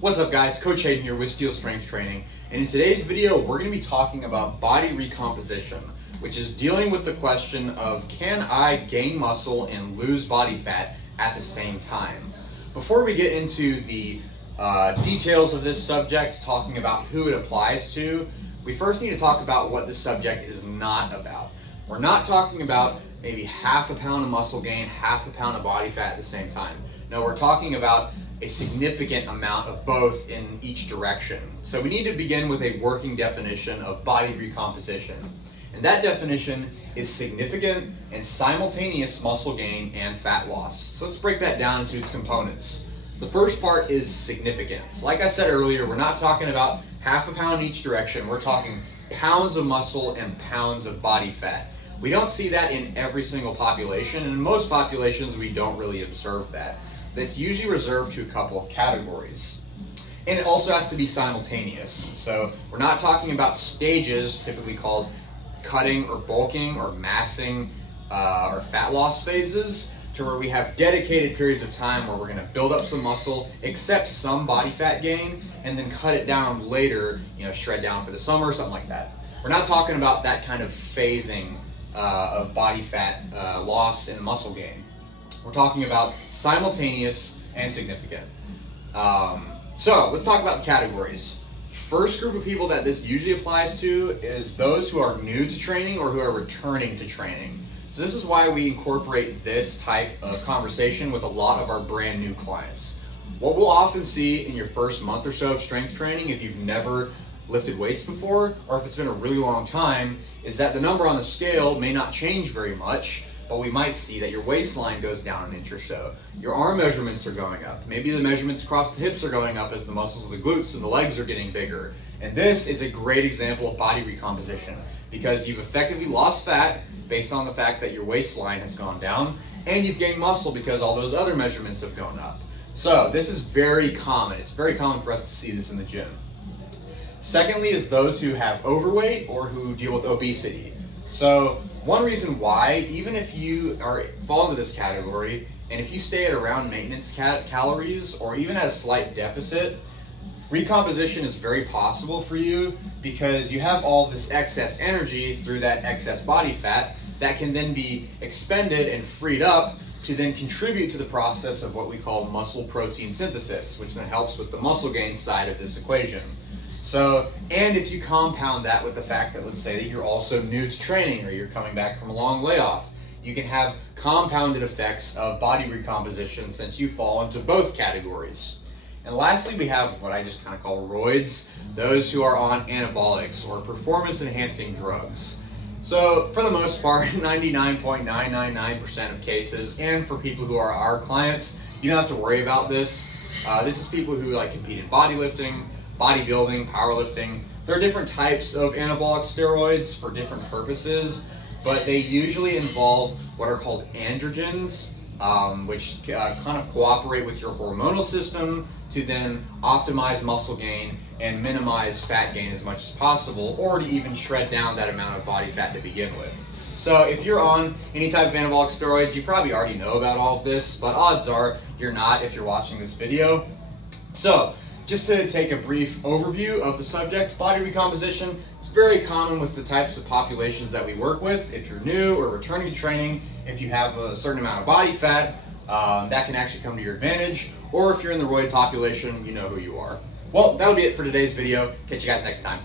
What's up guys, Coach Hayden here with Steel Strength Training, and in today's video we're going to be talking about body recomposition, which is dealing with the question of can I gain muscle and lose body fat at the same time. Before we get into the details of this subject, talking about who it applies to, we first need to talk about what this subject is not about. We're not talking about maybe half a pound of muscle gain, half a pound of body fat at the same time. No, we're talking about a significant amount of both in each direction. So we need to begin with a working definition of body recomposition. And that definition is significant and simultaneous muscle gain and fat loss. So let's break that down into its components. The first part is significant. Like I said earlier, we're not talking about half a pound in each direction. We're talking pounds of muscle and pounds of body fat. We don't see that in every single population, and in most populations we don't really observe that. That's usually reserved to a couple of categories. And it also has to be simultaneous. So we're not talking about stages typically called cutting or bulking or massing or fat loss phases, to where we have dedicated periods of time where we're going to build up some muscle, accept some body fat gain, and then cut it down later, shred down for the summer or something like that. We're not talking about that kind of phasing of body fat loss and muscle gain. We're talking about simultaneous and significant. So let's talk about the categories. First group of people that this usually applies to is those who are new to training or who are returning to training. So this is why we incorporate this type of conversation with a lot of our brand new clients. What we'll often see in your first month or so of strength training, if you've never lifted weights before, or if it's been a really long time, is that the number on the scale may not change very much, but we might see that your waistline goes down an inch or so. Your arm measurements are going up. Maybe the measurements across the hips are going up as the muscles of the glutes and the legs are getting bigger. And this is a great example of body recomposition, because you've effectively lost fat based on the fact that your waistline has gone down, and you've gained muscle because all those other measurements have gone up. So this is very common. It's very common for us to see this in the gym. Secondly is those who have overweight or who deal with obesity. So one reason why, even if you fall into this category, and if you stay at around maintenance calories or even at a slight deficit, recomposition is very possible for you, because you have all this excess energy through that excess body fat that can then be expended and freed up to then contribute to the process of what we call muscle protein synthesis, which then helps with the muscle gain side of this equation. So, and if you compound that with the fact that, let's say that you're also new to training or you're coming back from a long layoff, you can have compounded effects of body recomposition since you fall into both categories. And lastly, we have what I just kind of call roids, those who are on anabolics or performance enhancing drugs. So for the most part, 99.999% of cases, and for people who are our clients, you don't have to worry about this. This is people who compete in bodybuilding, powerlifting. There are different types of anabolic steroids for different purposes, but they usually involve what are called androgens, which kind of cooperate with your hormonal system to then optimize muscle gain and minimize fat gain as much as possible, or to even shred down that amount of body fat to begin with. So if you're on any type of anabolic steroids, you probably already know about all of this, but odds are you're not if you're watching this video. So just to take a brief overview of the subject, body recomposition, it's very common with the types of populations that we work with. If you're new or returning to training, if you have a certain amount of body fat, that can actually come to your advantage. Or if you're in the roid population, you know who you are. Well, that'll be it for today's video. Catch you guys next time.